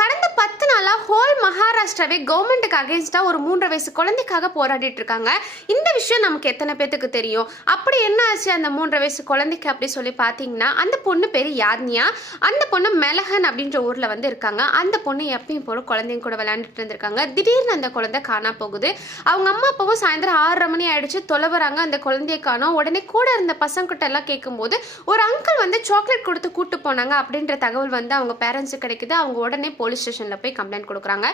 கடந்த 10 நாளா ஹோல் மகாராஷ்டிராவே கவர்மெண்ட்டுக்கு அகேன்ஸ்டா ஒரு 3 வயசு குழந்தைக்காக போராடிட்டு இருக்காங்க. இந்த விஷயம் நமக்கு எத்தனை பேத்துக்கு தெரியும்? அப்படி என்ன ஆச்சு அந்த 3 வயசு குழந்தைக்கு அப்படி சொல்லி பார்த்தீங்கன்னா, அந்த பொண்ணு பேரு யாத்னியா. அந்த பொண்ணு மெலஹன் அப்படின்ற ஊர்ல இருக்காங்க. அந்த பொண்ணு எப்பயும் போல குழந்தைங்க கூட விளையாண்டுட்டு இருந்திருக்காங்க. திடீர்னு அந்த குழந்தை காணா போகுது. அவங்க அம்மா அப்பாவும் சாயந்தரம் 6:30 மணி ஆயிடுச்சு தொலைவராங்க. அந்த குழந்தைய காணோம். உடனே கூட இருந்த பசங்கிட்ட எல்லாம் கேட்கும்போது ஒரு அங்கிள் சாக்லேட் கொடுத்து கூட்டு போனாங்க அப்படின்ற தகவல் அவங்க பேரண்ட்ஸுக்கு கிடைக்குது. அவங்க உடனே போலீஸ் ஸ்டேஷன்ல போய் கம்ப்ளைண்ட் கொடுக்குறாங்க.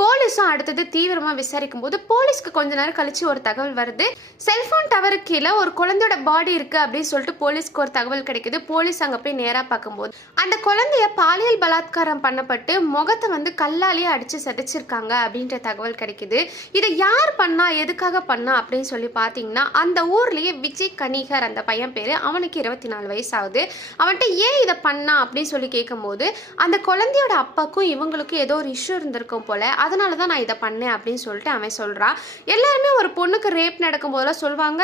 போலீஸும் அடுத்தது தீவிரமா விசாரிக்கும் போது போலீஸ்க்கு கொஞ்ச நேரம் கழிச்சு ஒரு தகவல் வருது. செல்போன் டவருக்கு கீழே ஒரு குழந்தையோட பாடி இருக்கு அப்படின்னு சொல்லிட்டு போலீஸ்க்கு ஒரு தகவல் கிடைக்குது. போலீஸ் அங்க போய் நேரா பார்க்கும்போது அந்த குழந்தைய பாலியல் பலாத்காரம் பண்ணப்பட்டு முகத்தை கல்லாலேயே அடிச்சு சதைச்சிருக்காங்க அப்படின்ற தகவல் கிடைக்குது. இதை யார் பண்ணா எதுக்காக பண்ணா அப்படின்னு சொல்லி பார்த்தீங்கன்னா, அந்த ஊர்லயே விஜய் கணிகர் அந்த பையன் பேரு. அவனுக்கு 24 வயசு ஆகுது. அவன்கிட்ட ஏன் இதை பண்ணா அப்படின்னு சொல்லி கேட்கும்போது அந்த குழந்தையோட அப்பாக்கும் இவங்களுக்கும் ஏதோ ஒரு இஷ்யூ இருந்திருக்கும் போல, அதனால தான் நான் இதை பண்ணேன் அப்படின்னு சொல்லிட்டு அவன் சொல்றான். எல்லாருமே ஒரு பொண்ணுக்கு ரேப் நடக்கும் போதெல்லாம் சொல்லுவாங்க,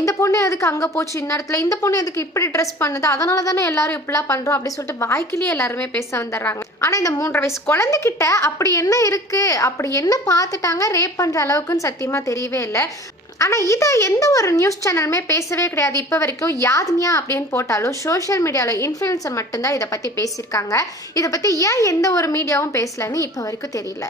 இந்த பொண்ணு எதுக்கு அங்கே போச்சு இந்நேரத்தில், இந்த பொண்ணு எதுக்கு இப்படி ட்ரெஸ் பண்ணுது, அதனால தானே எல்லாரும் இப்படிலாம் பண்றோம் அப்படின்னு சொல்லிட்டு வாய்க்கிலேயே எல்லாருமே பேச வந்துடுறாங்க. ஆனா இந்த 3 வயசு குழந்தைகிட்ட அப்படி என்ன இருக்கு, அப்படி என்ன பார்த்துட்டாங்க ரேப் பண்ற அளவுக்குன்னு சத்தியமா தெரியவே இல்லை. ஆனா இதை எந்த ஒரு நியூஸ் சேனலுமே பேசவே கிடையாது இப்போ வரைக்கும். யாத்னியா அப்படின்னு போட்டாலும் சோஷியல் மீடியாவில் இன்ஃப்ளூயன்சர் மட்டும்தான் இதை பற்றி பேசியிருக்காங்க. இதை பற்றி ஏன் எந்த ஒரு மீடியாவும் பேசலன்னு இப்போ வரைக்கும் தெரியல.